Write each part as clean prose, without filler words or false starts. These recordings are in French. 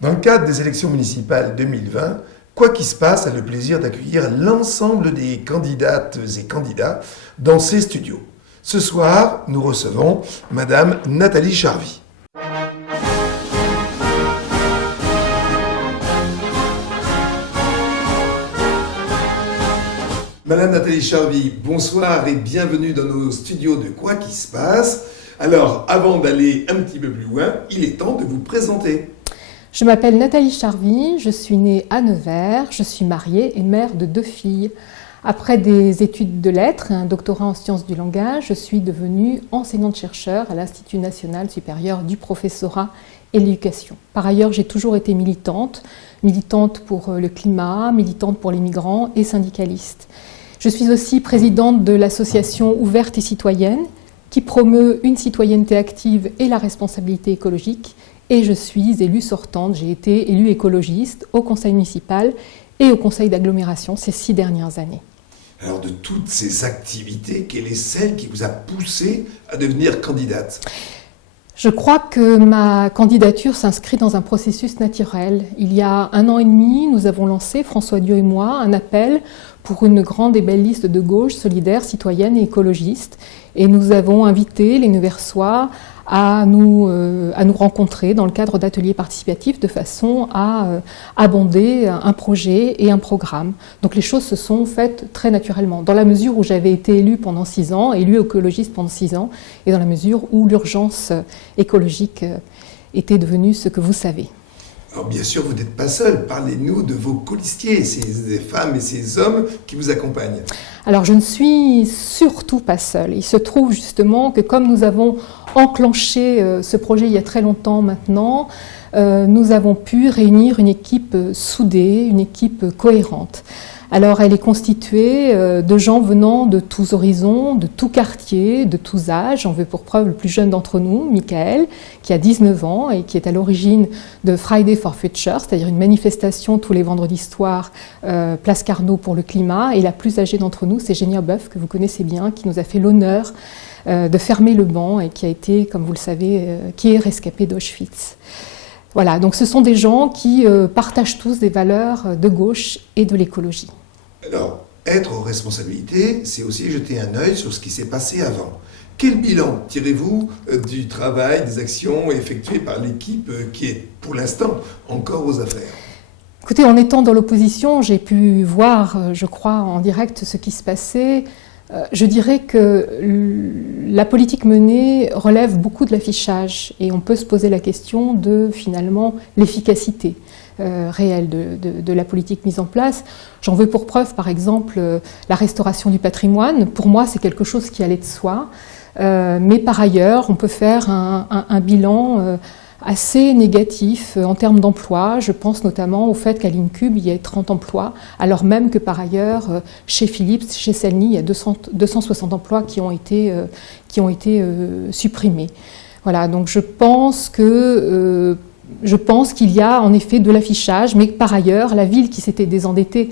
Dans le cadre des élections municipales 2020, Quoi qu'il se passe a le plaisir d'accueillir l'ensemble des candidates et candidats dans ses studios. Ce soir, nous recevons Madame Nathalie Charvy. Madame Nathalie Charvy, bonsoir et bienvenue dans nos studios de Quoi qu'il se passe. Alors, avant d'aller un petit peu plus loin, il est temps de vous présenter. Je m'appelle Nathalie Charvy, je suis née à Nevers, je suis mariée et mère de 2 filles. Après des études de lettres et un doctorat en sciences du langage, je suis devenue enseignante-chercheur à l'Institut national supérieur du professorat et l'éducation. Par ailleurs, j'ai toujours été militante pour le climat, militante pour les migrants et syndicaliste. Je suis aussi présidente de l'association Ouverte et Citoyenne qui promeut une citoyenneté active et la responsabilité écologique. Et je suis élue sortante, j'ai été élue écologiste au conseil municipal et au conseil d'agglomération ces 6 dernières années. Alors de toutes ces activités, quelle est celle qui vous a poussé à devenir candidate ? Je crois que ma candidature s'inscrit dans un processus naturel. Il y a 1 an et demi, nous avons lancé, François Dieu et moi, un appel pour une grande et belle liste de gauche, solidaire, citoyenne et écologiste. Et nous avons invité les Neversois à nous rencontrer dans le cadre d'ateliers participatifs de façon à abonder un projet et un programme. Donc les choses se sont faites très naturellement, dans la mesure où j'avais été élue pendant 6 ans, élue écologiste pendant 6 ans, et dans la mesure où l'urgence écologique était devenue ce que vous savez. Alors bien sûr, vous n'êtes pas seul. Parlez-nous de vos colistiers, ces femmes et ces hommes qui vous accompagnent. Alors je ne suis surtout pas seule. Il se trouve justement que comme nous avons enclenché ce projet il y a très longtemps maintenant, nous avons pu réunir une équipe soudée, une équipe cohérente. Alors elle est constituée de gens venant de tous horizons, de tous quartiers, de tous âges. J'en veux pour preuve le plus jeune d'entre nous, Michael, qui a 19 ans et qui est à l'origine de Friday for Future, c'est-à-dire une manifestation tous les vendredis soirs, place Carnot pour le climat. Et la plus âgée d'entre nous, c'est Génia Boeuf, que vous connaissez bien, qui nous a fait l'honneur de fermer le banc et qui a été, comme vous le savez, qui est rescapé d'Auschwitz. Voilà, donc ce sont des gens qui partagent tous des valeurs de gauche et de l'écologie. Alors, être aux responsabilités, c'est aussi jeter un œil sur ce qui s'est passé avant. Quel bilan tirez-vous du travail, des actions effectuées par l'équipe qui est, pour l'instant, encore aux affaires ? Écoutez, en étant dans l'opposition, j'ai pu voir, je crois, en direct ce qui se passait. Je dirais que la politique menée relève beaucoup de l'affichage et on peut se poser la question de, finalement, l'efficacité réelle de la politique mise en place. J'en veux pour preuve, par exemple, la restauration du patrimoine. Pour moi, c'est quelque chose qui allait de soi. Mais par ailleurs, on peut faire un bilan assez négatif en termes d'emploi. Je pense notamment au fait qu'à l'Incube, il y ait 30 emplois, alors même que par ailleurs, chez Philips, chez Celny, il y a 260 emplois qui ont été supprimés. Voilà, donc je pense qu'il y a en effet de l'affichage, mais par ailleurs, la ville qui s'était désendettée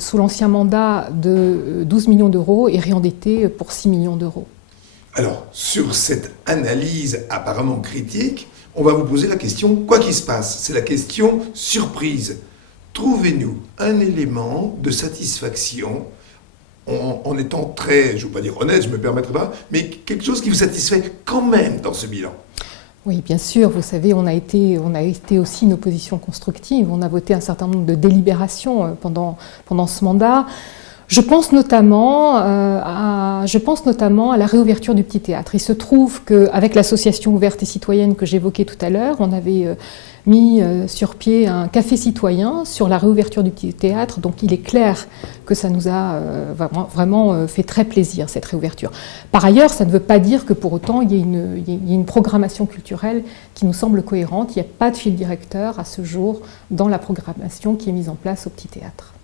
sous l'ancien mandat de 12 millions d'euros est réendettée pour 6 millions d'euros. Alors, sur cette analyse apparemment critique, on va vous poser la question « Quoi qu'il se passe ?» C'est la question surprise. Trouvez-nous un élément de satisfaction en étant très, je ne veux pas dire honnête, je ne me permettrai pas, mais quelque chose qui vous satisfait quand même dans ce bilan. Oui, bien sûr, vous savez, on a été aussi une opposition constructive, on a voté un certain nombre de délibérations pendant ce mandat. Je pense notamment à la réouverture du Petit Théâtre. Il se trouve qu'avec l'association Ouverte et Citoyenne que j'évoquais tout à l'heure, on avait mis sur pied un café citoyen sur la réouverture du Petit Théâtre. Donc il est clair que ça nous a vraiment fait très plaisir, cette réouverture. Par ailleurs, ça ne veut pas dire que pour autant il y ait une programmation culturelle qui nous semble cohérente. Il n'y a pas de fil directeur à ce jour dans la programmation qui est mise en place au Petit Théâtre.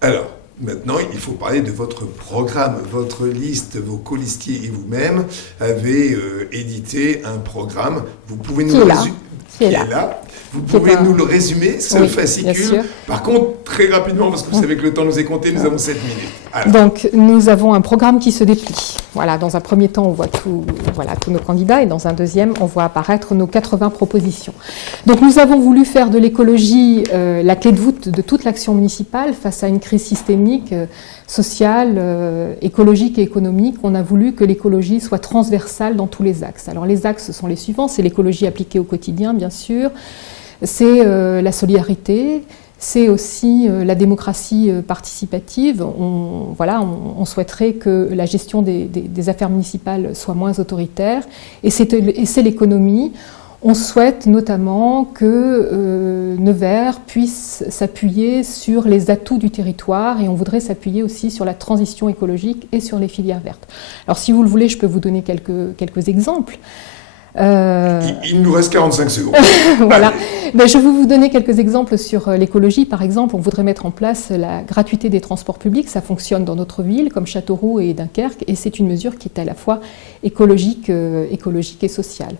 Alors, maintenant, il faut parler de votre programme. Votre liste, vos colistiers et vous-même avez édité un programme. Vous pouvez nous résumer. qui est là. Vous pouvez nous le résumer, ce fascicule. Par contre, très rapidement, parce que vous savez que le temps nous est compté, nous avons 7 minutes. Alors. Donc, nous avons un programme qui se déplie. Voilà, dans un premier temps, on voit tous nos candidats, et dans un deuxième, on voit apparaître nos 80 propositions. Donc, nous avons voulu faire de l'écologie la clé de voûte de toute l'action municipale face à une crise systémique, sociale, écologique et économique. On a voulu que l'écologie soit transversale dans tous les axes. Alors, les axes sont les suivants. C'est l'écologie appliquée au quotidien, bien sûr. C'est la solidarité, c'est aussi la démocratie participative. On souhaiterait que la gestion des affaires municipales soit moins autoritaire. Et c'est l'économie. On souhaite notamment que Nevers puisse s'appuyer sur les atouts du territoire, et on voudrait s'appuyer aussi sur la transition écologique et sur les filières vertes. Alors si vous le voulez, je peux vous donner quelques exemples. Il nous reste 45 secondes. Voilà. Ben, je vais vous donner quelques exemples sur l'écologie. Par exemple, on voudrait mettre en place la gratuité des transports publics. Ça fonctionne dans notre ville, comme Châteauroux et Dunkerque, et c'est une mesure qui est à la fois écologique et sociale.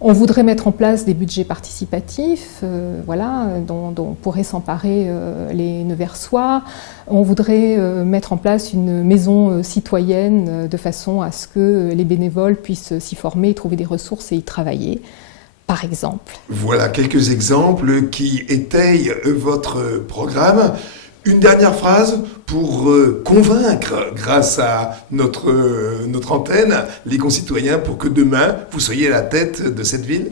On voudrait mettre en place des budgets participatifs, dont pourraient s'emparer les Neversois. On voudrait mettre en place une maison citoyenne de façon à ce que les bénévoles puissent s'y former, trouver des ressources et y travailler, par exemple. Voilà quelques exemples qui étayent votre programme. Une dernière phrase pour convaincre, grâce à notre antenne, les concitoyens pour que demain, vous soyez à la tête de cette ville.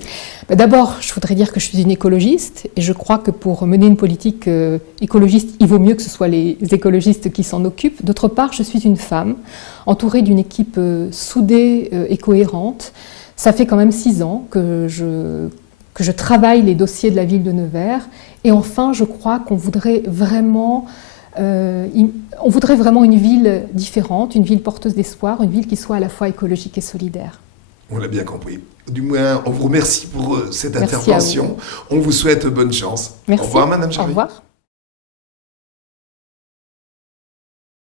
D'abord, je voudrais dire que je suis une écologiste et je crois que pour mener une politique écologiste, il vaut mieux que ce soit les écologistes qui s'en occupent. D'autre part, je suis une femme entourée d'une équipe soudée et cohérente. Ça fait quand même 6 ans que je travaille les dossiers de la ville de Nevers. Et enfin, je crois qu'on voudrait vraiment une ville différente, une ville porteuse d'espoir, une ville qui soit à la fois écologique et solidaire. On l'a bien compris. Du moins, on vous remercie pour cette intervention. On vous souhaite bonne chance. Merci. Au revoir, Madame Charvet. Au revoir.